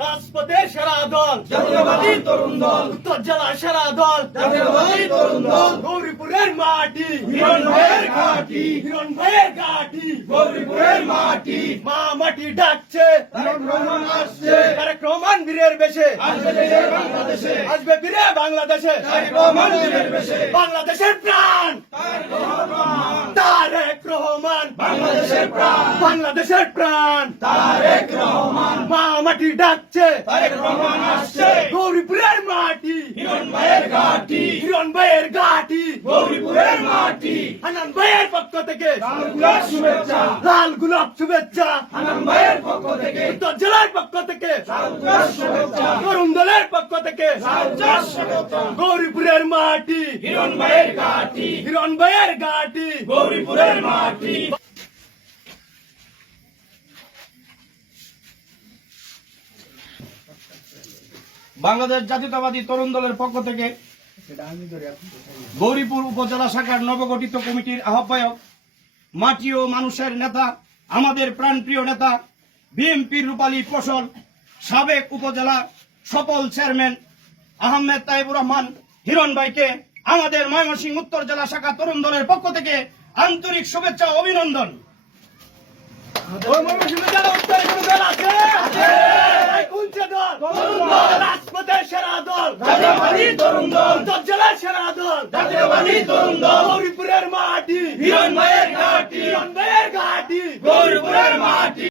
রাজপথের সেরা দল জাতীয়বাদী তরুণ দল, উত্তর জেলা সেরা দল জাতীয়বাদী তরুণ দল, গৌরীপুরের মাটি হিরণ ভাইয়ের ঘাঁটি, হিরণ ভাইয়ের ঘাঁটি গৌরীপুরের মাটি, মা মাটি ডাকছে তারেক রহমান আসছে, তারেক রহমান বীরের বেশে আসবে দেশে বাংলাদেশে, আসবে ফিরে বাংলাদেশে তারেক রহমান বীরের বেশে, বাংলাদেশের প্রাণ তারেক রহমান, তারেক রহমান বাংলাদেশের প্রাণ, বাংলাদেশের প্রাণ তারেক রহমান, মা মাটি ডাকছে তারেক রহমান আসছে, গৌরীপুরের মাটি হিরণ ভাইয়ের ঘাঁটি, হিরণ ভাইয়ের ঘাটি গৌরীপুরের মাটি, হানান ভাইয়ের পক্ষ থেকে লাল শুভেচ্ছা, লাল গোলাপ শুভেচ্ছা হানান ভাইয়ের পক্ষ থেকে উত্তর জেলার পক্ষ থেকে লাল শুভেচ্ছা, তরুণ দলের পক্ষ থেকে লাল শুভেচ্ছা, গৌরীপুরের মাটি হিরণ ভাইয়ের ঘাঁটি, হিরণ ভাইয়ের ঘাটি গৌরীপুরের মাটি। বাংলাদেশ জাতীয়তাবাদী তরুণ দলের পক্ষ থেকে গৌরীপুর উপজেলা শাখার নবগঠিত কমিটির আহ্বায়ক, মাটি ও মানুষের নেতা, আমাদের প্রাণপ্রিয় নেতা বিএনপির রূপালী ফসল সাবেক উপজেলা সফল চেয়ারম্যান আহমেদ তাইবুর রহমান হিরণ ভাইকে আমাদের ময়মনসিংহ উত্তর জেলা শাখা তরুণ দলের পক্ষ থেকে আন্তরিক শুভেচ্ছা ও অভিনন্দন। ওই ময়মনসিংহ জেলা উত্তরে কোনো দল আছে? এই কোনটা দল? রাজপথের সেরা দল জাতীয়বাদী তরুণ দল, উত্তর জেলার সেরা দল জাতীয়বাদী তরুণ দল, গৌরীপুরের মাটি হিরণ ভাইয়ের ঘাঁটি, হিরণ ভাইয়ের ঘাটি গৌরীপুরের মাটি।